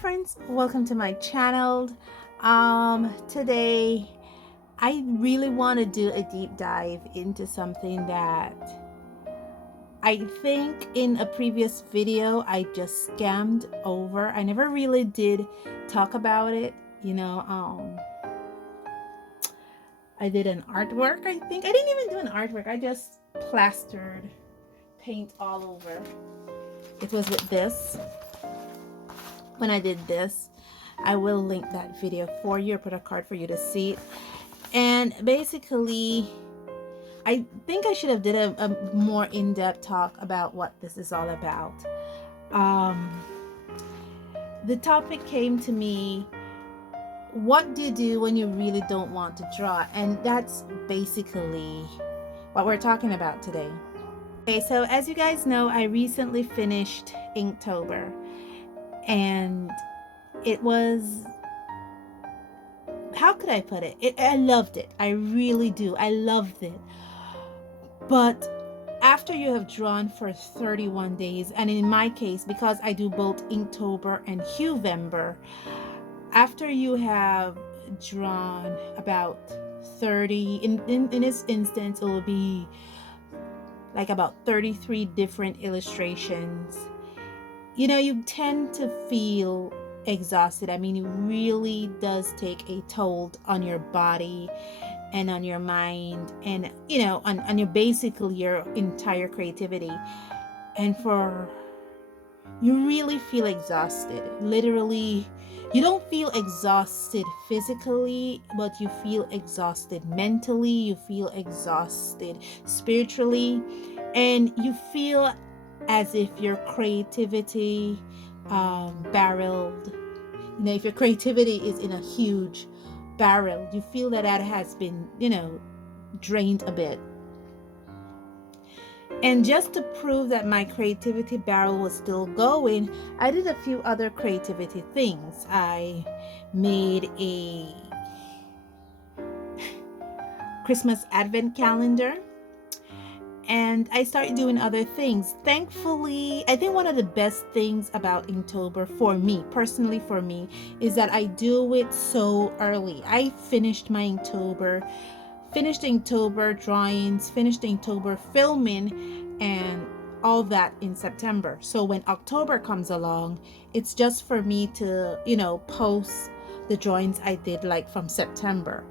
friends, welcome to my channel. Today I really want to do a deep dive into something that I think in a previous video I just scammed over. I never really did talk about it, I did an artwork. I think I didn't even do an artwork. I just plastered paint all over. It was with this. When I did this, I will link that video for you, put a card for you to see it. And basically, I think I should have did a more in-depth talk about what this is all about. The topic came to me, what do you do when you really don't want to draw? And that's basically what we're talking about today. Okay, so as you guys know, I recently finished Inktober. And it was, how could I put it? I loved it. I really do. I loved it. But after you have drawn for 31 days, and in my case, because I do both Inktober and Huevember, after you have drawn about 30, in this instance, it will be like about 33 different illustrations. You tend to feel exhausted. I mean, it really does take a toll on your body and on your mind and, on your basically your entire creativity. And you really feel exhausted. Literally, you don't feel exhausted physically, but you feel exhausted mentally, you feel exhausted spiritually, and you feel as if your creativity barreled, if your creativity is in a huge barrel, you feel that has been, drained a bit. And just to prove that my creativity barrel was still going, I did a few other creativity things. I made a Christmas advent calendar. And I started doing other things. Thankfully, I think one of the best things about Inktober for me, personally for me, is that I do it so early. I finished my Inktober, finished Inktober drawings, finished Inktober filming, and all that in September. So when October comes along, it's just for me to, post the drawings I did like from September.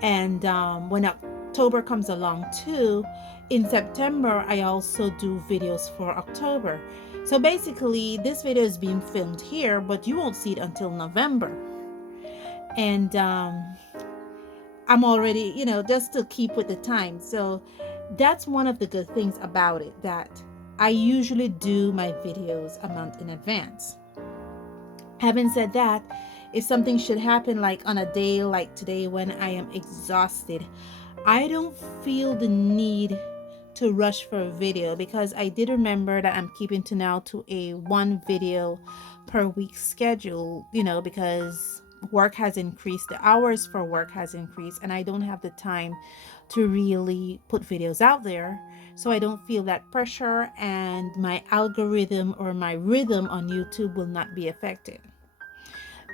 And when October comes along too, in September I also do videos for October. So basically this video is being filmed here, but you won't see it until November. And I'm already, just to keep with the time. So that's one of the good things about it, that I usually do my videos a month in advance. Having said that, if something should happen like on a day like today when I am exhausted, I don't feel the need to rush for a video, because I did remember that I'm keeping to now to a 1 video per week schedule, because work has increased, the hours for work has increased, and I don't have the time to really put videos out there. So I don't feel that pressure, and my algorithm or my rhythm on YouTube will not be affected.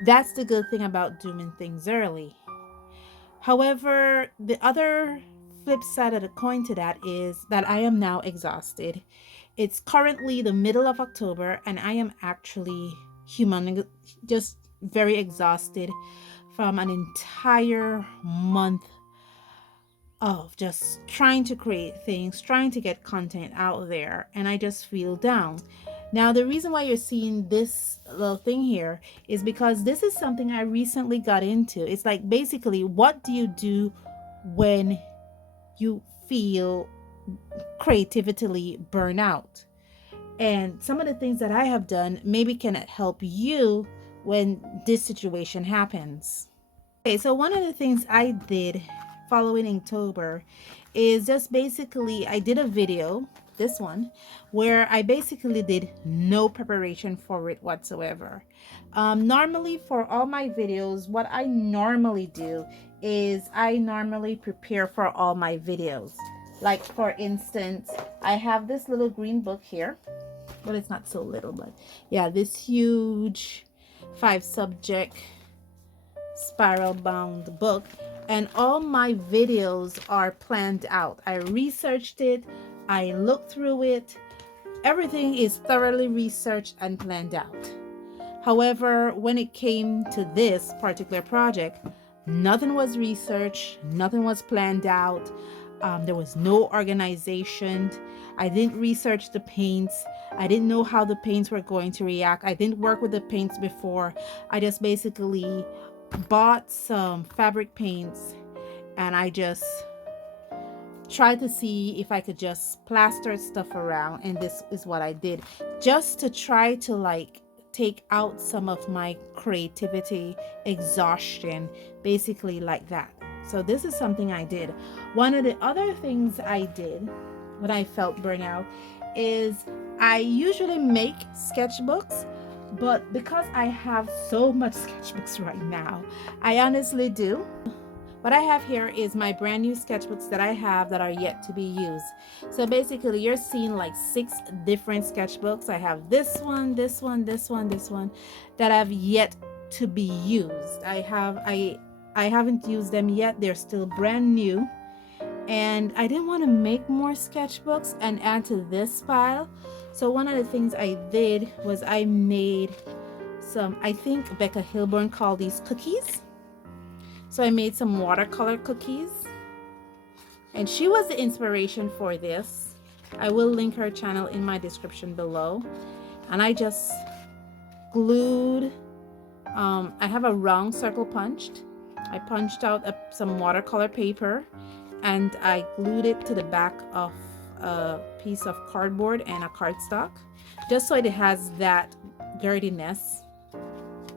That's the good thing about doing things early. However, the other flip side of the coin to that is that I am now exhausted. It's currently the middle of October, and I am actually just very exhausted from an entire month of just trying to create things, trying to get content out there, and I just feel down. Now, the reason why you're seeing this little thing here is because this is something I recently got into. It's like, basically, what do you do when you feel creatively burn out? And some of the things that I have done maybe can help you when this situation happens. Okay, so one of the things I did following Inktober is just basically, I did a video, this one, where I basically did no preparation for it whatsoever. Normally for all my videos, what I normally do is I normally prepare for all my videos. Like, for instance, I have this little green book here. Well, it's not so little, but yeah, this huge 5 subject spiral bound book, and all my videos are planned out. I researched it, I looked through it, everything is thoroughly researched and planned out. However, when it came to this particular project, nothing was researched, nothing was planned out. There was no organization. I didn't research the paints. I didn't know how the paints were going to react. I didn't work with the paints before. I just basically bought some fabric paints and I just tried to see if I could just plaster stuff around, and this is what I did, just to try to like take out some of my creativity exhaustion, basically like that. So this is something I did. One of the other things I did when I felt burnout is I usually make sketchbooks, but because I have so much sketchbooks right now, I honestly do. What I have here is my brand new sketchbooks that I have that are yet to be used. So basically you're seeing like 6 different sketchbooks. I have this one, this one, this one, this one that have yet to be used. I haven't used them yet. They're still brand new. And I didn't want to make more sketchbooks and add to this pile. So one of the things I did was I made some, I think Becca Hilburn called these cookies. So I made some watercolor cookies, and she was the inspiration for this. I will link her channel in my description below. And I just glued, I have a round circle punched. I punched out some watercolor paper and I glued it to the back of a piece of cardboard and a cardstock, just so it has that girdiness.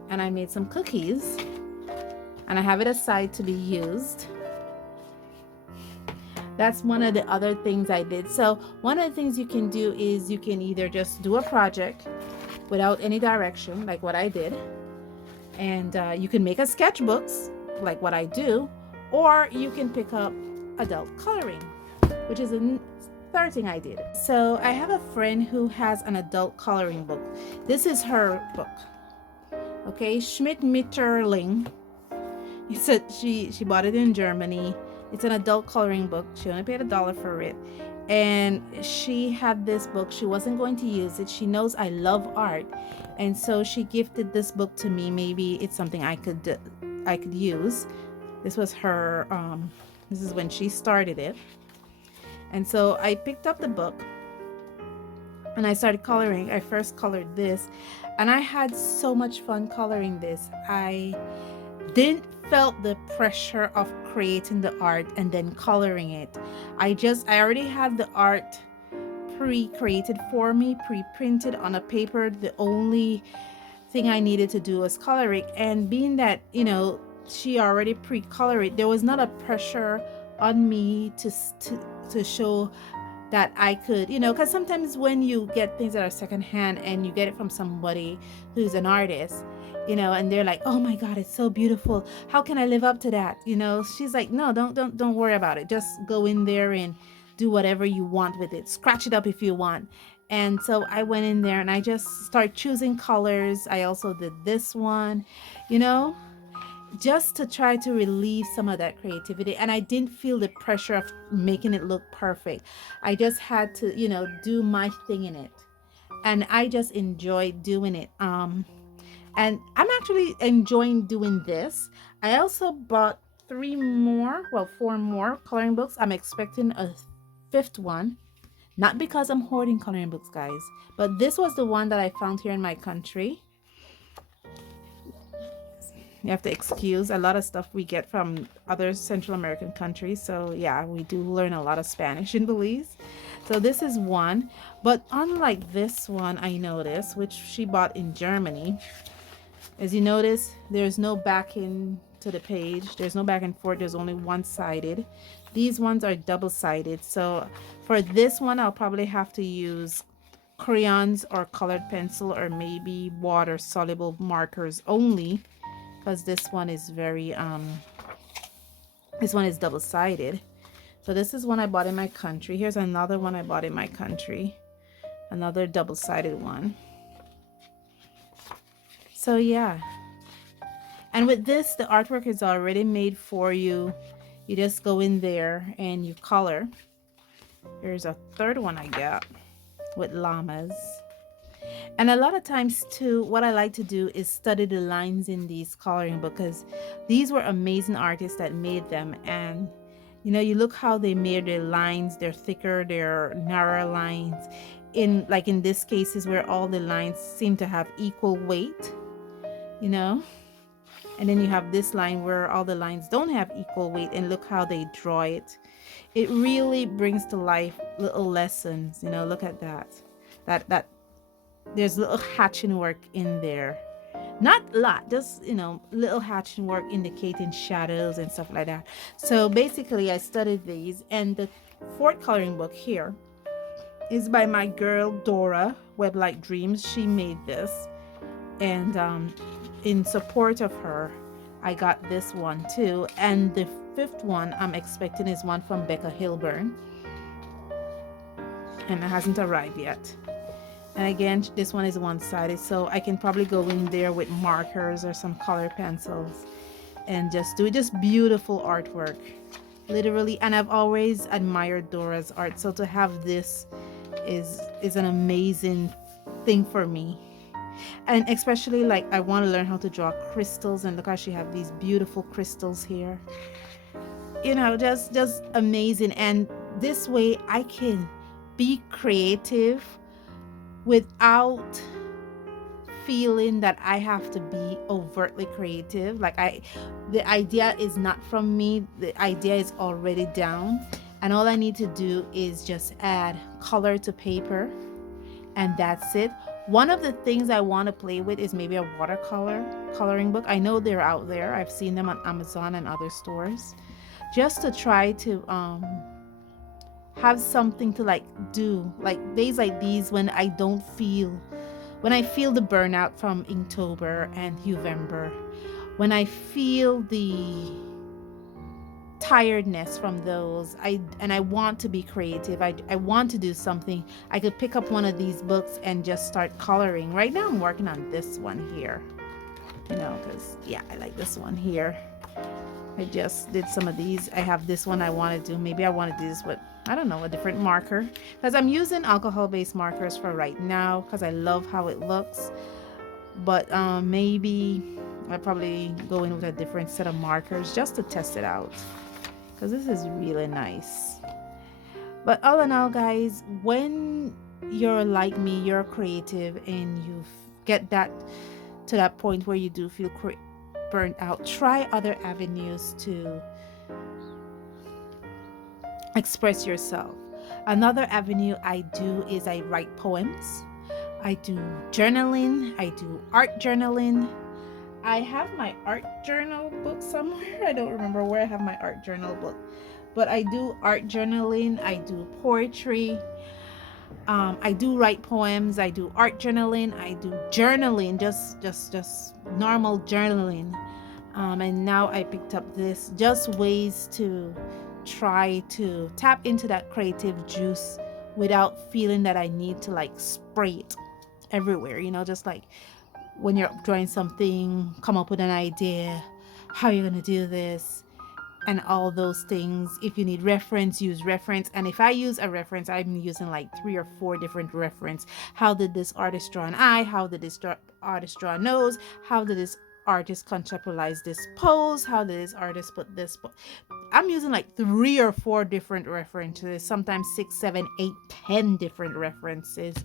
And I made some cookies. And I have it aside to be used. That's one of the other things I did. So one of the things you can do is you can either just do a project without any direction, like what I did, and you can make a sketchbooks like what I do, or you can pick up adult coloring, which is a third thing I did. So I have a friend who has an adult coloring book. This is her book. Okay, Schmidt-Mitterling. She bought it in Germany. It's an adult coloring book. She only paid $1 for it. And she had this book. She wasn't going to use it. She knows I love art. And so she gifted this book to me. Maybe it's something I could use. This was her, this is when she started it. And so I picked up the book and I started coloring. I first colored this and I had so much fun coloring this. I didn't felt the pressure of creating the art and then coloring it. I already had the art pre-created for me, pre-printed on a paper. The only thing I needed to do was color it, and being that, you know, she already pre-colored it, there was not a pressure on me to show that I could, you know, because sometimes when you get things that are secondhand and you get it from somebody who's an artist, you know, and they're like, oh my God, it's so beautiful, how can I live up to that? You know, she's like, no, don't worry about it, just go in there and do whatever you want with it, scratch it up if you want. And so I went in there and I just started choosing colors. I also did this one, you know, just to try to relieve some of that creativity. And I didn't feel the pressure of making it look perfect. I just had to, you know, do my thing in it, and I just enjoyed doing it. And I'm actually enjoying doing this. I also bought 4 more coloring books. I'm expecting a 5th one, not because I'm hoarding coloring books, guys, but this was the one that I found here in my country. You have to excuse a lot of stuff we get from other Central American countries. So yeah, we do learn a lot of Spanish in Belize. So this is one, but unlike this one, I noticed, which she bought in Germany, as you notice, there's no backing to the page. There's no back and forth. There's only one-sided. These ones are double-sided. So for this one, I'll probably have to use crayons or colored pencil or maybe water-soluble markers only, because this one is very this one is double-sided. So this is one I bought in my country. Here's another one I bought in my country, another double-sided one. So yeah, and with this, the artwork is already made for you. You just go in there and you color. Here's a third one I got with llamas. And a lot of times too, what I like to do is study the lines in these coloring, because these were amazing artists that made them. And you look how they made their lines. They're thicker, they're narrow lines. In this case is where all the lines seem to have equal weight, you know. And then you have this line where all the lines don't have equal weight, and look how they draw it. It really brings to life little lessons. Look at that. That there's little hatching work in there. Not a lot, just little hatching work indicating shadows and stuff like that. So basically I studied these, and the fourth coloring book here is by my girl Dora, Web Like Dreams. She made this, and in support of her, I got this one too. And the fifth one I'm expecting is one from Becca Hilburn, and it hasn't arrived yet. And again, this one is one-sided, so I can probably go in there with markers or some color pencils and just do it. Just beautiful artwork, literally. And I've always admired Dora's art, so to have this is an amazing thing for me. And especially, like, I want to learn how to draw crystals, and look how she have these beautiful crystals here. Just amazing. And this way I can be creative without feeling that I have to be overtly creative. The idea is not from me. The idea is already down, and all I need to do is just add color to paper, and that's it. One of the things I want to play with is maybe a watercolor coloring book. I know they're out there. I've seen them on Amazon and other stores. Just to try to have something to do, like days like these when I feel the burnout from Inktober and November, when I feel the tiredness from those, I want to be creative. I want to do something. I could pick up one of these books and just start coloring. Right now I'm working on this one here, because I like this one here. I just did some of these. I have this one I want to do. Maybe I want to do this with, I don't know, a different marker, because I'm using alcohol-based markers for right now because I love how it looks. But maybe I'll probably go in with a different set of markers just to test it out, because this is really nice. But all in all, guys, when you're like me, you're creative, and you get to that point where you do feel burnt out, try other avenues to express yourself. Another avenue I do is I write poems. I do journaling. I do art journaling. I have my art journal book somewhere. I don't remember where I have my art journal book, but I do art journaling. I do poetry. I do write poems. I do art journaling. I do journaling, just normal journaling. And now I picked up this, just ways to try to tap into that creative juice without feeling that I need to spray it everywhere. Just like when you're drawing something, come up with an idea, how you're gonna do this, and all those things. If you need reference, use reference. And if I use a reference, I'm using like 3 or 4 different reference. How did this artist draw an eye? How did this artist draw a nose? How did this artist conceptualize this pose? How did this artist put this I'm using like 3 or 4 different references, sometimes 6, 7, 8, 10 different references.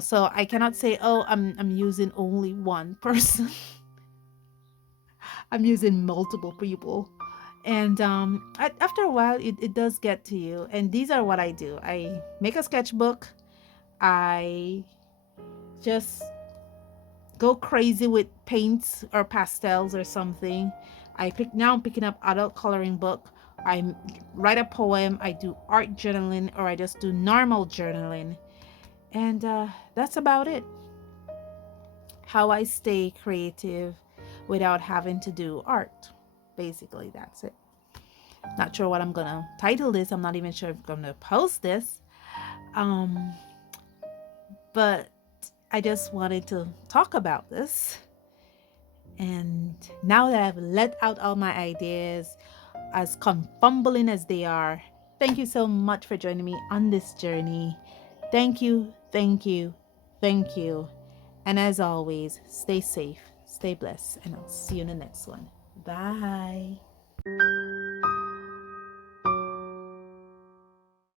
So I cannot say, oh, I'm using only one person. I'm using multiple people. And after a while, it does get to you. And these are what I do. I make a sketchbook. I just go crazy with paints or pastels or something. Now I'm picking up adult coloring book. I write a poem. I do art journaling, or I just do normal journaling. And that's about it. How I stay creative without having to do art. Basically, that's it. Not sure what I'm gonna title this. I'm not even sure if I'm gonna post this. But I just wanted to talk about this. And now that I've let out all my ideas, as confumbling as they are, thank you so much for joining me on this journey. Thank you, thank you, thank you. And as always, stay safe, stay blessed, and I'll see you in the next one. Bye.